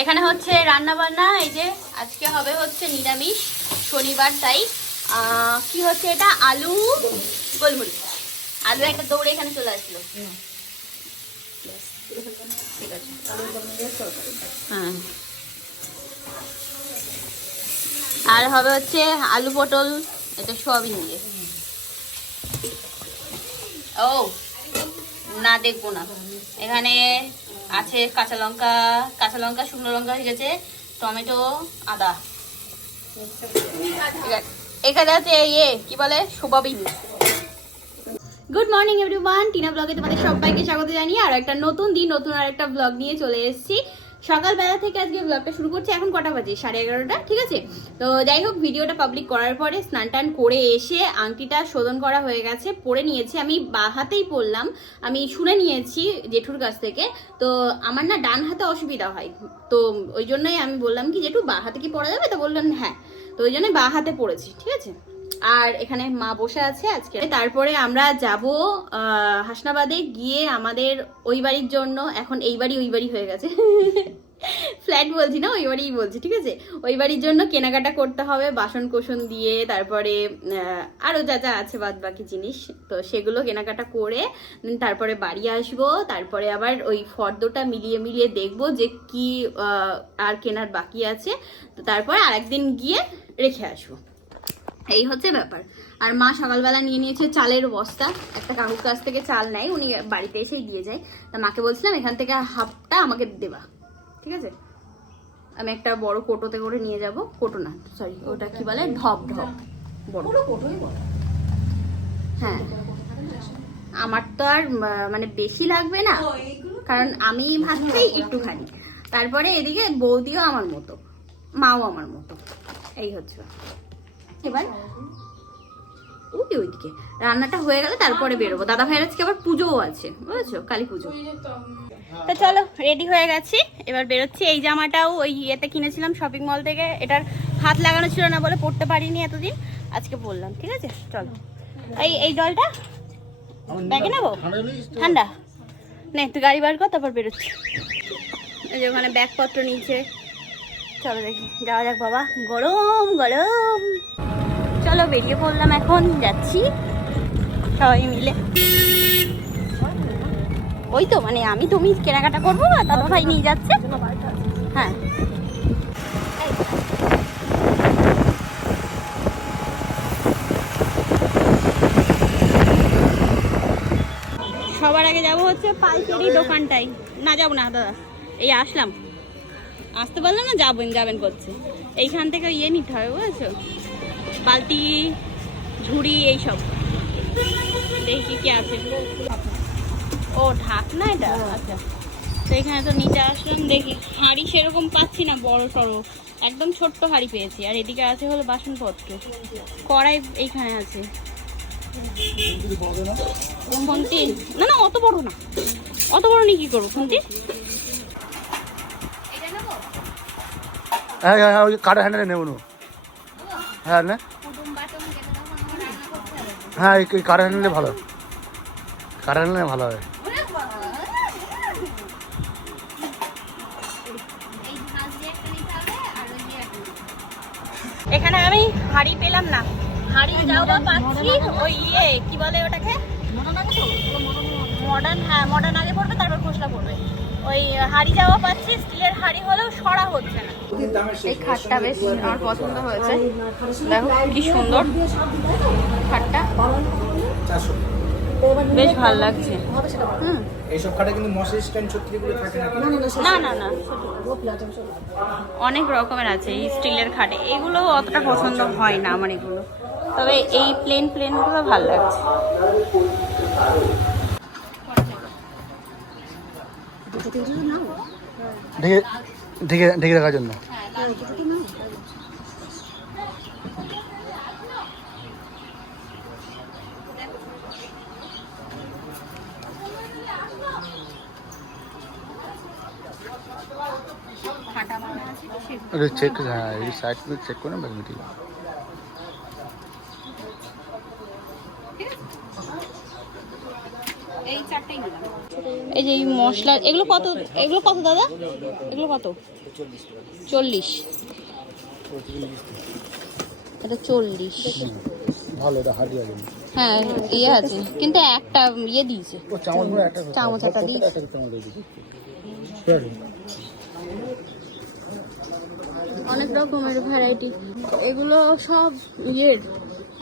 এখানে হচ্ছে রান্না বান্না, এই যে আজকে হবে হচ্ছে নিরামিষ, শনিবার তাই। কি হচ্ছে এটা, আলু গোলমরিচ। আলু একটা দৌড়ে এখানে চলে আসলো। ঠিক আছে, হ্যাঁ। আর হবে হচ্ছে আলু পটল, এটা সোয়াবিন দিয়ে। ও না, দেখবো না। এখানে আছে কাঁচা লঙ্কা, শুকনো লঙ্কা হয়ে গেছে, টমেটো, আদা। এখানে আছে কি বলে, soybean. Good morning everyone, Tina ব্লগে তোমাদের সবাইকে স্বাগত জানিয়ে আর একটা নতুন দিন, নতুন আর একটা ব্লগ নিয়ে চলে এসেছি। সকালবেলা থেকে আজকে ব্লগটা শুরু করছি। এখন কটা বাজে? 11:30, ঠিক আছে। তো যাই হোক, ভিডিওটা পাবলিক করার পরে স্নান টান করে এসে আংটিটা শোধন করা হয়ে গেছে, পরে নিয়েছি। আমি বাঁ হাতেই পরলাম, আমি শুনে নিয়েছি জেঠুর কাছ থেকে। তো আমার না ডান হাতে অসুবিধা হয়, তো ওই জন্যই আমি বললাম কি জেঠু বাঁ হাতে কি পরা যাবে, তো বললেন হ্যাঁ। তো ওই জন্যই বাঁ হাতে পরেছি, ঠিক আছে। আর এখানে মা বসে আছে আজকে। তারপরে আমরা যাব হাসনাবাদে, গিয়ে আমাদের ওই বাড়ির জন্য, এখন এই বাড়ি ওই বাড়ি হয়ে গেছে, ফ্ল্যাট বলছি না, ওই বাড়িই বলছি, ঠিক আছে। ওই বাড়ির জন্য কেনাকাটা করতে হবে, বাসন কোসন দিয়ে, তারপরে আরও যা যা আছে বাদ বাকি জিনিস, তো সেগুলো কেনাকাটা করে তারপরে বাড়ি আসবো। তারপরে আবার ওই ফর্দটা মিলিয়ে মিলিয়ে দেখবো যে কি আর কেনার বাকি আছে, তো তারপরে আরেকদিন গিয়ে রেখে আসবো। এই হচ্ছে ব্যাপার। আর মা সকালবেলা নিয়ে নিয়েছে চালের বস্তা, একটা কাকুর কাছ থেকে চাল নেয়, উনি বাড়িতে এসেই দিয়ে যায়। তা মাকে বলছিলাম এখান থেকে হাফটা আমাকে দেবা, ঠিক আছে। আমি একটা বড় কোটোতে করে নিয়ে যাব, কোটো না সরি, ওটা কি বলে, ঢপ বড় কোটোই বলে। হ্যাঁ, আমার তো আর মানে বেশি লাগবে না, কারণ আমি ভাত খাই একটুখানি। তারপরে এদিকে বৌদিও আমার মতো, মাও আমার মতো, এই হচ্ছে। এবার ওইদিকে রান্নাটা হয়ে গেলে তারপরে বেরোবো। দাদা ভাইয়ের আজকে আবার পুজোও আছে, বুঝেছো, কালী পুজো। তো চলো, রেডি হয়ে গেছি, এবার বেরোচ্ছি। এই জামাটাও ওই ইয়েতে কিনেছিলাম শপিং মল থেকে, এটার হাত লাগানো ছিল না বলে পরতে পারিনি এতদিন, আজকে বললাম, ঠিক আছে। চলো, এই জলটা ব্যাগে নেবো, ঠান্ডা নে, একটু গাড়ি বার কর, তারপর বেরোচ্ছি। এই যে ওখানে ব্যাগপত্র নিচে, চলো দেখি, যাওয়া যাক বাবা, গরম গরম। চলো বেরিয়ে পড়লাম, এখন যাচ্ছি সবাই মিলে। ওই তো মানে আমি তুমি কেনাকাটা করবো, আর দাদা ভাই নিয়ে যাচ্ছে। হ্যাঁ, সবার আগে যাবো হচ্ছে পাইকারি দোকানটাই। না যাবো না দাদা, এই আসলাম, আসতে পারলাম না, যাবেন করছে। এইখান থেকে ইয়ে নিতে হবে, বুঝেছো, বালতি, ঝুড়ি, এইসব। দেখি কি আছে। ও ঢাকনা এটা, আচ্ছা। তো এখানে তো নিচে আসলাম, দেখি হাঁড়ি সেরকম পাচ্ছি না বড় সড়ো, একদম ছোট্ট হাঁড়ি পেয়েছি। আর এদিকে আছে হলো বাসনপত্র, কড়াই এইখানে আছে। খুন্তি না, না অত বড় না, অত বড় নিয়ে কি করবো খুন্তি। হ্যাঁ হ্যাঁ, ওই কাটা হ্যান্ডেলে নেব না। হ্যাঁ না, হ্যাঁ এই কাটা হ্যান্ডেলে ভালো, কাটা হ্যান্ডেলে ভালো হবে। এখানে আমি হাঁড়ি পেলাম না, হাঁড়ি যাও বা পাচ্ছি ওই ইয়ে কি বলে ওটাকে, মডার্ন। হ্যাঁ মডার্ন আগে পড়বে, তারপর খোসলা পড়বে। ওই হাঁড়ি যাওয়া পাচ্ছি, স্টিলের হাঁড়ি হলেও সরা হচ্ছে না। এই খাটটা বেশ আমার পছন্দ হয়েছে, দেখো কি সুন্দর খাটটা, বেশ ভালো লাগছে। এইসব খাটে কিন্তু মশারি স্ট্যান্ড ছত্রিগুলো থাকে না। না না না, অনেক রকমের আছে এই স্টিলের খাটে, এগুলো অতটা পছন্দ হয় না আমার এগুলো, তবে এই প্লেনগুলো ভালো লাগছে। ঢেকে রাখার জন্য। চেক, হ্যাঁ এই সাইড চেক করে না, ঠিক আছে। এই যে এই মশলা, এগুলো কত দাদা? এগুলো কত? 40। এটা 40। ভালো, এটা হার্ডি আছে। হ্যাঁ ইয়ে আছে, কিন্তু একটা ইয়ে দিয়েছে, ও চামচ করে একটা চামচ একটা দিয়েছে। একটা চামচ দিয়ে দিই। অনেক রকমের ভ্যারাইটি, এগুলো সব ইয়ের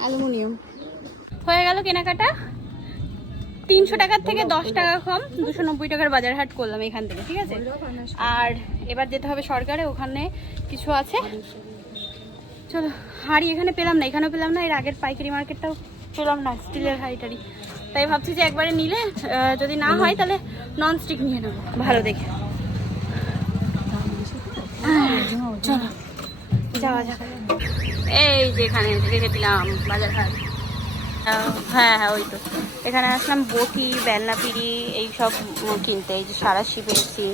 অ্যালুমিনিয়াম। হয়ে গেল কেনাকাটা। 300 টাকার থেকে 10 টাকা কম, 290 টাকার বাজার হাট করলাম এখান থেকে, ঠিক আছে। আর এবার যেতে হবে সরকারে, ওখানে কিছু আছে। চলো, হাঁড়ি এখানে পেলাম না, এখানেও পেলাম না, এর আগের পাইকারি মার্কেটটাও পেলাম না স্টিলের হাঁড়ি টাড়ি। তাই ভাবছি যে একবারে নিলে যদি না হয় তাহলে ননস্টিক নিয়ে নেবো ভালো দেখে। চলো যাওয়া যাক। এই যে এখানে রেখে দিলাম বাজার হাট। হ্যাঁ হ্যাঁ ওই তো, এখানে আসলাম বটি, বেলনা পিড়ি এইসব কিনতে। এই যে সারাশি পেয়েছি।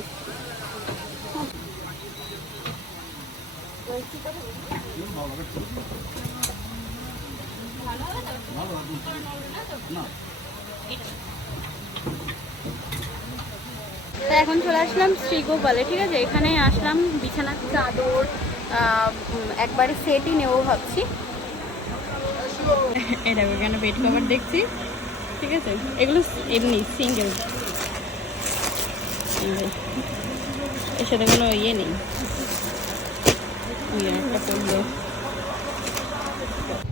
তা এখন চলে আসলাম শ্রীগোপালে, ঠিক আছে। এখানে আসলাম বিছানার চাদর একবারে সেটই নেবো ভাবছি। এটা এখানে বেড কভার দেখছি, ঠিক আছে। এগুলো এমনি সিঙ্গেল, এর সাথে কোনো ইয়ে নেই। একটা পড়লো।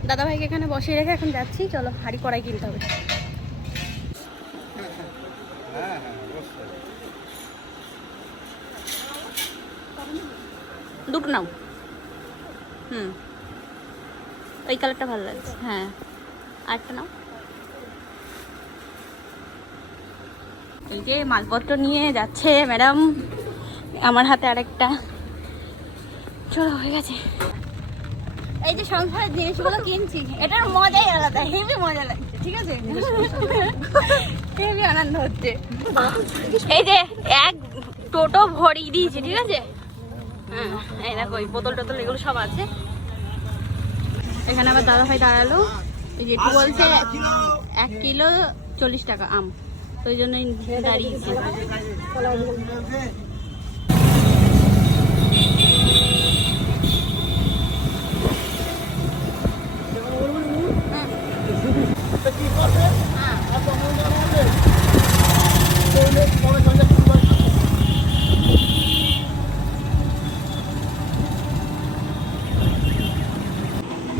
দাদাভাইকে এখানে বসিয়ে রেখে এখন যাচ্ছি। চলো হাঁড়ি কড়াই কিনতে হবে। দুটো নাও। ওই কালারটা ভালো লাগছে। হ্যাঁ আরেকটা নাও। এই যে মালপত্র নিয়ে যাচ্ছে ম্যাডাম, আমার হাতে আরেকটা। চলো হয়ে গেছে। এই যে সংসারের জিনিসগুলো কিনছি, এটার মজাই আলাদা, হেভি মজা লাগছে, ঠিক আছে। হেভি আনন্দ হচ্ছে। এই যে এক টোটো ভরিয়ে দিয়েছি, ঠিক আছে। হ্যাঁ এই দেখো, এই বোতল টোতল এগুলো সব আছে। এখানে আবার দাদাভাই দাঁড়ালো, এই যে একটু বলছে 1 কিলো 40 টাকা আম, তো ওই জন্যই দাঁড়িয়েছি।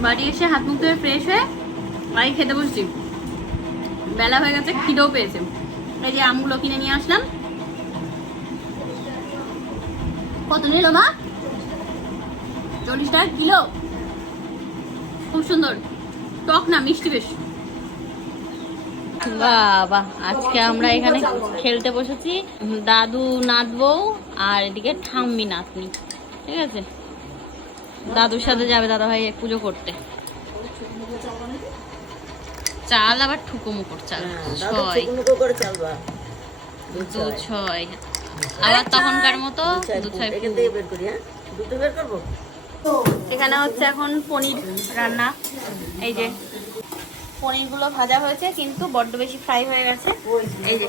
বাড়ি এসে হাত মুখ ধুয়ে ফ্রেশ হয়ে বাড়ি খেতে বসছি। বেলা হয়ে গেছে, খিদেও পেয়েছে। এই যে আমগুলো কিনে নিয়ে আসলাম। কত নিল মা? 40 টাকা কিলো। খুব সুন্দর, টক না মিষ্টি বেশ। বাবা, আজকে আমরা এখানে খেলতে বসেছি, দাদু নাতবউ আর এদিকে ঠাম্মি নাতনি, ঠিক আছে। দাদুর সাথে যাবে দাদাভাই পুজো করতে। চাল আবার ঠুকুমুকুর চাল, 6 2-6, আবার তখনকার মতো 2-6। এখানে হচ্ছে এখন পনির রান্না। এই যে পনিরগুলো ভাজা হয়েছে, কিন্তু বড্ড বেশি ফ্রাই হয়ে গেছে। এই যে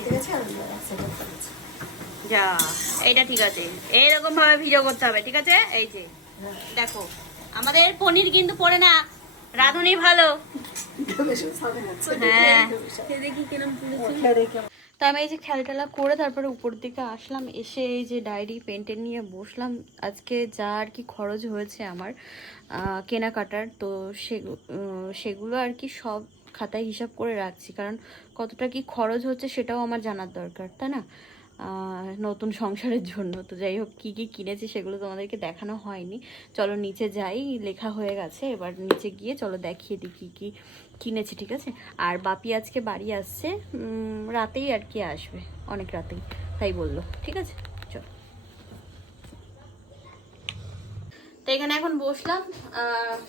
যা, এইটা ঠিক আছে, এইরকম ভাবে ভিডিও করতে হবে, ঠিক আছে। এই যে দেখো, আমাদের পনির কিন্তু পড়ে না, রাঁধুনি ভালো। হ্যাঁ, তো আমি এই যে খেলাটেলা করে তারপরে উপর দিকে আসলাম। এসে এই যে ডায়েরি পেন্টেন নিয়ে বসলাম। আজকে যা আর কি খরচ হয়েছে আমার কেনাকাটার, তো সেগুলো আর কি সব খাতায় হিসাব করে রাখছি, কারণ কতটা কি খরচ হচ্ছে সেটাও আমার জানার দরকার, তাই না। নতুন সংসারের জন্য। তো যাই হোক, কী কী কিনেছি সেগুলো তোমাদেরকে দেখানো হয়নি। চলো নিচে যাই, লেখা হয়ে গেছে, এবার নিচে গিয়ে চলো দেখিয়ে দিই কী কী কিনেছি, ঠিক আছে। আর বাপি আজকে বাড়ি আসছে, রাতেই আর কি আসবে, অনেক রাতেই, তাই বললো, ঠিক আছে। চলো, তো এখানে এখন বসলাম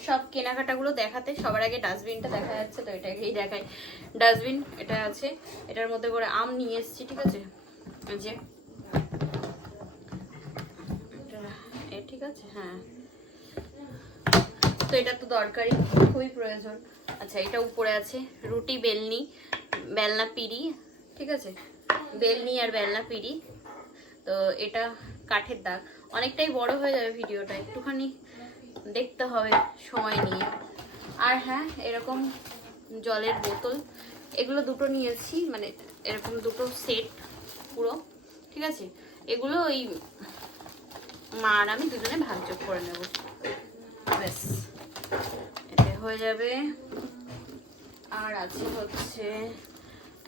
সব কেনাকাটাগুলো দেখাতে। সবার আগে ডাস্টবিনটা দেখা যাচ্ছে, তো এটাকেই দেখাই। ডাস্টবিন এটা আছে, এটার মধ্যে করে আম নিয়ে এসেছি, ঠিক আছে। যে ঠিক আছে, হ্যাঁ, তো এটা তো দরকারি, খুবই প্রয়োজন। আচ্ছা, এটা উপরে আছে রুটি বেলনি, বেলনা পিড়ি, ঠিক আছে। বেলনি আর বেলনা পিড়ি। তো এটা কাঠের দাগ, অনেকটাই বড় হয়ে যাবে ভিডিওটা, একটুখানি দেখতে হবে সময় নিয়ে। আর হ্যাঁ, এরকম জলের বোতল, এগুলো দুটো নিয়েছি, মানে এরকম দুটো সেট পুরো, ঠিক আছে। এগুলো ওই মা আর আমি দুজনে ভাগযোগ করে নেব, ব্যাস এতে হয়ে যাবে। আর আছে হচ্ছে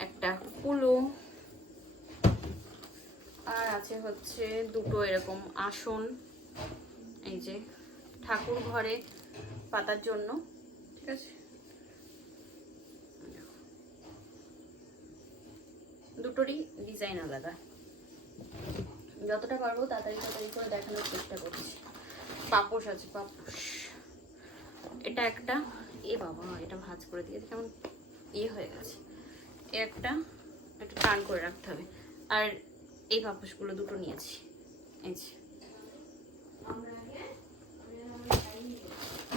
একটা কুলো, আর আছে হচ্ছে দুটো এরকম আসন, এই যে ঠাকুর ঘরে পাতার জন্য, ঠিক আছে। দুটোরই ডিজাইন আলাদা, যতটা পারবো তাড়াতাড়ি তাড়াতাড়ি করে দেখানোর চেষ্টা করছি। পাপোশ আছে, পাপোশ। এটা একটা, এ বাবা এটা ভাঁজ করে দিয়েছে, কেমন ইয়ে হয়ে গেছে। একটা একটু টান করে রাখতে হবে। আর এই পাপোশগুলো দুটো নিয়েছি, এই যে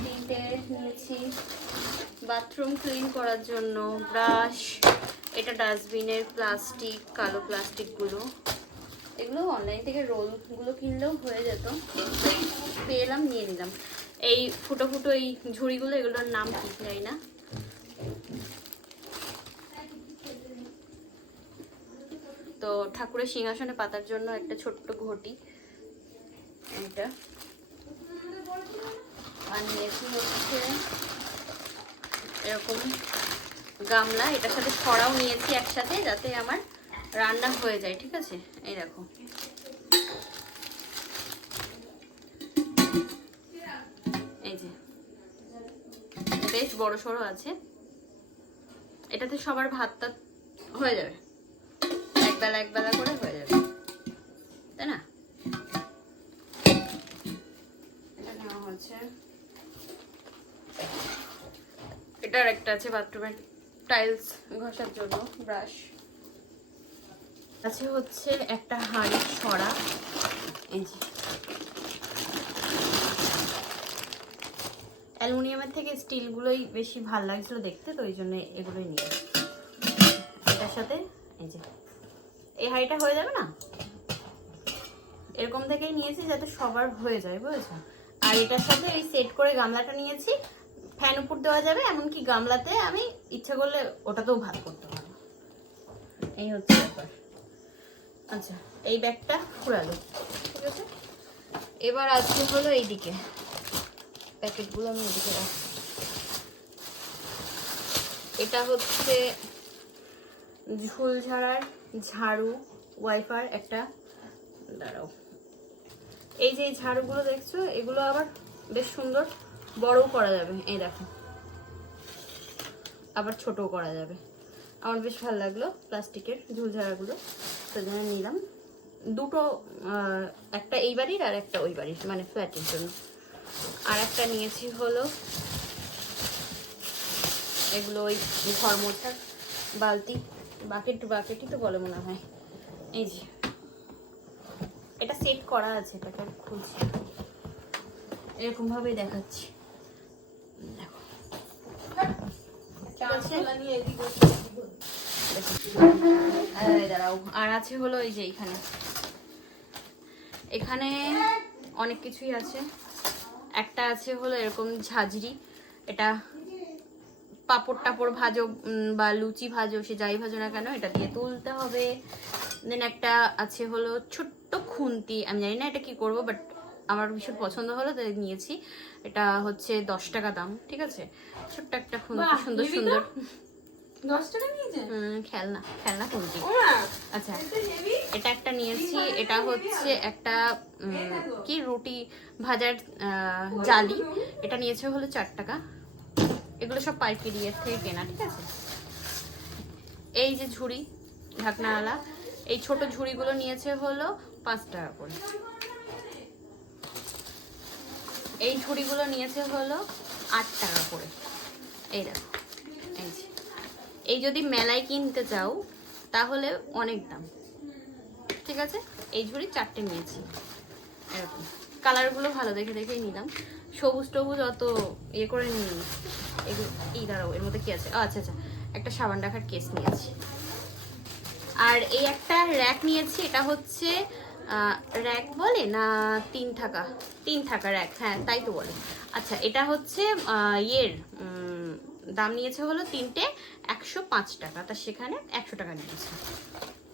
তিনটে নিয়েছি। বাথরুম ক্লিন করার জন্য ব্রাশ, এটা ডাস্টবিনের প্লাস্টিক, কালো প্লাস্টিকগুলো, এগুলো অনলাইন থেকে রোলগুলো কিনলেও হয়ে যেত, পেলাম নিয়ে নিলাম। এই ফুটো ফুটো এই ঝুড়িগুলো, এগুলোর নাম কি জানি না। তো ঠাকুরের সিংহাসনে পাতার জন্য একটা ছোট্ট ঘটি, এটা। আর নিয়েছি হচ্ছে এরকম গামলা, এটার সাথে ছড়াও নিয়েছি একসাথে, যাতে আমার রান্না হয়ে যায়, ঠিক আছে। এই দেখো, এই যে বেশ বড় সড়ো আছে, এটাতে সবার ভাতটা হয়ে যাবে, একবেলা একবেলা করে হয়ে যাবে, তাই না। এটা নেওয়া হচ্ছে। এটার একটা আছে বাথরুমের টাইলস ঘষার জন্য ব্রাশ। আছে হচ্ছে একটা হাঁড়ি সরা, এই যে অ্যালুমিনিয়ামের থেকে স্টিলগুলোই বেশি ভালো লাগছিল দেখতে, তো ওই জন্য এগুলোই নিয়ে। এটার সাথে এই যে এই হাঁড়িটা হয়ে যাবে না, এরকম থেকেই নিয়েছি যাতে সবার হয়ে যায়, বুঝেছো। আর এটার সাথে এই সেট করে গামলাটা নিয়েছি, ফ্যান উপর দেওয়া যাবে, এমনকি গামলাতে আমি ইচ্ছা করলে ওটাতেও ভাত করতে পারবো। এই হচ্ছে ব্যাপার। আচ্ছা, এই ব্যাগটা ফুরালো, ঠিক আছে। এবার আজকে হলো এইদিকে প্যাকেটগুলো, আমি এদিকে রাখছি। এটা হচ্ছে ঝুল ঝাড়ার ঝাড়ু, ওয়াইপার একটা, দাঁড়াও। এই যে ঝাড়ুগুলো দেখছো, এগুলো আবার বেশ সুন্দর বড়ও করা যাবে, এই দেখো, আবার ছোটও করা যাবে। আমার বেশ ভালো লাগলো প্লাস্টিকের ঝুল ঝাড়াগুলো, সেজন্য নিলাম দুটো, একটা এই বাড়ির আর একটা ওই বাড়ির, মানে ফ্ল্যাটের জন্য। আর একটা নিয়েছি হলো এগুলো ওই ঘর মোছার বালতি, বাকেটই তো বলে মনে হয়। এই যে এটা সেট করা আছে, এটাকে খুলছি, এরকম ভাবেই দেখাচ্ছি, দেখো। দাঁড়াও। আর আছে হলো এই যে এখানে অনেক কিছুই আছে। একটা আছে হলো এরকম ঝাঁঝরি, এটা পাপড় টাপড় ভাজো বা লুচি ভাজো, সে যাই ভাজো না কেন, এটা দিয়ে তুলতে হবে। দেন একটা আছে হলো ছোট্ট খুন্তি, আমি জানি না এটা কি করবো, বাট আমার ভীষণ পছন্দ হলো তাই নিয়েছি। এটা হচ্ছে 10 টাকা দাম, ঠিক আছে। ছোট্ট একটা খুন্তি, সুন্দর সুন্দর, 10 টাকা নিয়েছে। খেলনা খুন্তি। আচ্ছা, এটা একটা নিয়েছি। এটা হচ্ছে একটা কি রুটি ভাজার জালি, এটা নিয়েছে হলো 4 টাকা। এগুলো সব পাইকারি এর থেকে কেনা, ঠিক আছে। এই যে ঝুড়ি ঢাকনাওয়ালা, এই ছোট ঝুড়িগুলো নিয়েছে হলো 5 টাকা করে। এই ঝুড়িগুলো নিয়েছে হলো 8 টাকা করে। এই দেখো, এই যে এই যদি মেলায় কিনতে চাও তাহলে অনেক দাম, ঠিক আছে। এই ঝুড়ি 4টে নিয়েছি, এরকম কালারগুলো ভালো দেখে দেখেই নিলাম, সবুজ টবুজ অত ইয়ে করে নিই। এগুলো এই দাঁড়াও, এর মধ্যে কি আছে? আচ্ছা আচ্ছা, একটা সাবান রাখার কেস নিয়েছি। আর এই একটা র্যাক নিয়েছি, এটা হচ্ছে র্যাক বলে না 3 থাকা র্যাক, হ্যাঁ তাই তো বলে। আচ্ছা এটা হচ্ছে দাম নিয়েছে হলো 3টে 105 টাকা, তা সেখানে 100 টাকা নিয়েছে।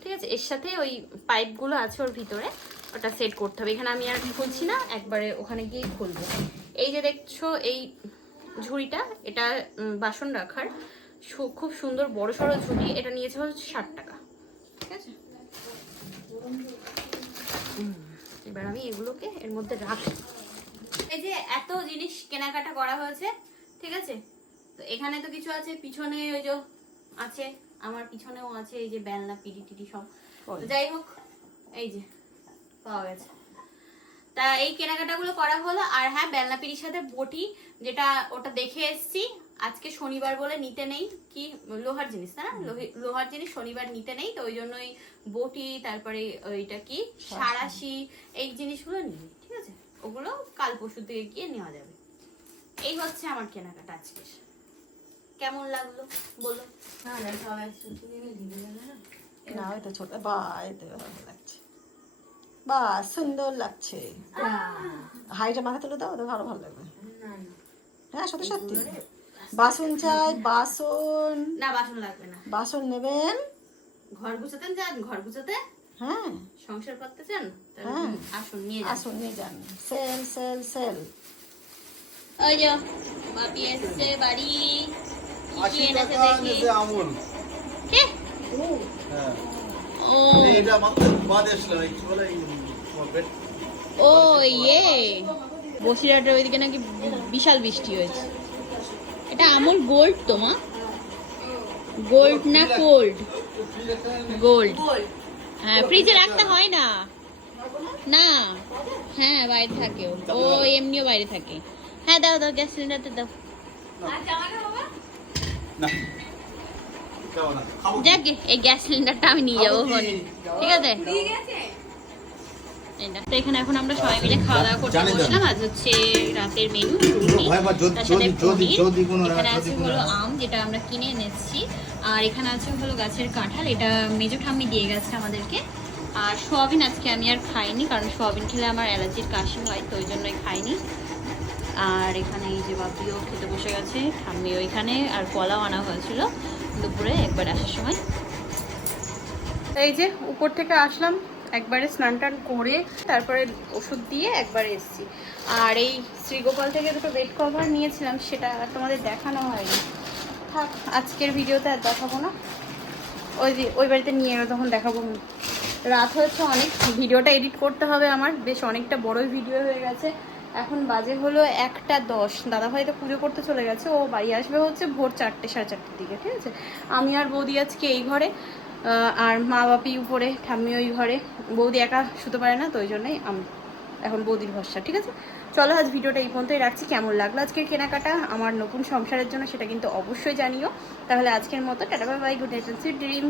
ঠিক আছে, এর সাথে ওই পাইপগুলো আছে ওর ভিতরে, ওটা সেট করতে হবে। এখানে আমি আর খুলছি না, একবারে ওখানে গিয়ে খুলবো। এই যে দেখছো এই ঝুড়িটা, এটা বাসন রাখার খুব সুন্দর বড় সড়ো ঝুড়ি, এটা নিয়েছে হচ্ছে 60 টাকা। ঠিক আছে, এবার আমি এগুলোকে এর মধ্যে রাখি। এই যে এত জিনিস কেনাকাটা করা হয়েছে, ঠিক আছে, তো এখানে তো কিছু আছে, পিছনে ওই যে আছে, আমার পিছনেও আছে এই যে বেলনা পিড়ি টিড়ি সব। যাই হোক, এই যে পাওয়া গেছে। তা এই কেনাকাটাগুলো করা হলো। আর হ্যাঁ, বেলনা পিড়ির সাথে বটি, যেটা ওটা দেখে এসছি, আজকে শনিবার বলে নিতে নেই, কি লোহার জিনিস না, লোহার জিনিস শনিবার নিতে নেই, তো ওই জন্য ওই বটি, তারপরে ওইটা কি সারাশি, এই জিনিসগুলো নিই। ঠিক আছে, ওগুলো কাল পরশু থেকে গিয়ে নেওয়া যাবে। এই হচ্ছে আমার কেনাকাটা আজকে। কেমন লাগলো বলো? না এটা ছোট, বা এতে ভালো লাগছে, বা সুন্দর লাগছে। হাইটা মাথা তুলে দাও, তো ভালো লাগবে। হ্যাঁ সত্যি সত্যি। বাসন চাই, বাসন না বাসন লাগবে না। বাসন নেবেন, ঘর গুছাতেন যান, ঘর গুছাতে, হ্যাঁ সংসার করতে চান, তাহলে হ্যাঁ আসুন নিয়ে যান। আসুন নিয়ে যান। Sale sale sale. ওই যে বাপি এসছে বাড়ি, কি এনেছে দেখি। আমুল কে? হ্যাঁ ও এটা মাত্র বাদ আসলো একটু বলে ও ইয়ে, বসিরহাটের ওইদিকে নাকি বিশাল বৃষ্টি হয়েছে। এটা আমুল গোল্ড তো মা? গোল্ড না কোল্ড? গোল্ড। হ্যাঁ ফ্রিজে রাখতে হয় না, না হ্যাঁ বাইরে থাকেও, ও এমনিও বাইরে থাকে। হ্যাঁ দাও দাও, গ্যাস সিলিন্ডারটা দাও। না যাও না খাবো যাক গে, এই গ্যাস সিলিন্ডারটা আমি নিয়ে যাবো ওখানে। ঠিক আছে, এই না। তো এখানে এখন আমরা সবাই মিলে খাওয়া দাওয়া করতে বসলাম। আজ হচ্ছে রাতের মেনু রুটি, তার সাথে পনির। এখানে আছে হলো আম, যেটা আমরা কিনে এনেছি, আর এখানে আছে হলো গাছের কাঁঠাল, এটা মেজো ঠাম্মি দিয়ে গেছে আমাদেরকে। আর সোয়াবিন আজকে আমি আর খাইনি, কারণ সোয়াবিন খেলে আমার অ্যালার্জির কাশি হয়, তো ওই জন্যই খাইনি। আর এখানে এই যে বাপিও খেতে বসে গেছে, ঠাম্মি ওইখানে, আর কলাও আনা হয়েছিল দুপুরে একবার আসার সময়। এই যে উপর থেকে আসলাম, একবারে স্নান টান করে তারপরে ওষুধ দিয়ে একবারে এসেছি। আর এই শ্রীগোপাল থেকে দুটো বেড কভার নিয়েছিলাম, সেটা তোমাদের দেখানো হয়নি। থাক, আজকের ভিডিওতে আর দেখাবো না, ওই বাড়িতে নিয়ে এলো তখন দেখাবো। রাত হয়েছে অনেক, ভিডিওটা এডিট করতে হবে আমার, বেশ অনেকটা বড়ই ভিডিও হয়ে গেছে। এখন বাজে হলো 1:10, দাদাভাই তো পুজো করতে চলে গেছে, ও বাড়ি আসবে হচ্ছে ভোর 4টে 4:30 দিকে। ঠিক আছে, আমি আর বৌদি আজকে এই ঘরে, আর মা বাপি উপরে, ঠাম্মি ওই ঘরে। বৌদি একা শুতে পারে না, তো ওই জন্যই আমি এখন বৌদির ভরসা। ঠিক আছে, চলো আজ ভিডিওটা এই পর্যন্তই রাখছি। কেমন লাগলো আজকের কেনাকাটা আমার নতুন সংসারের জন্য, সেটা কিন্তু অবশ্যই জানিও। তাহলে আজকের মতো tata bye bye, good night, sweet dream.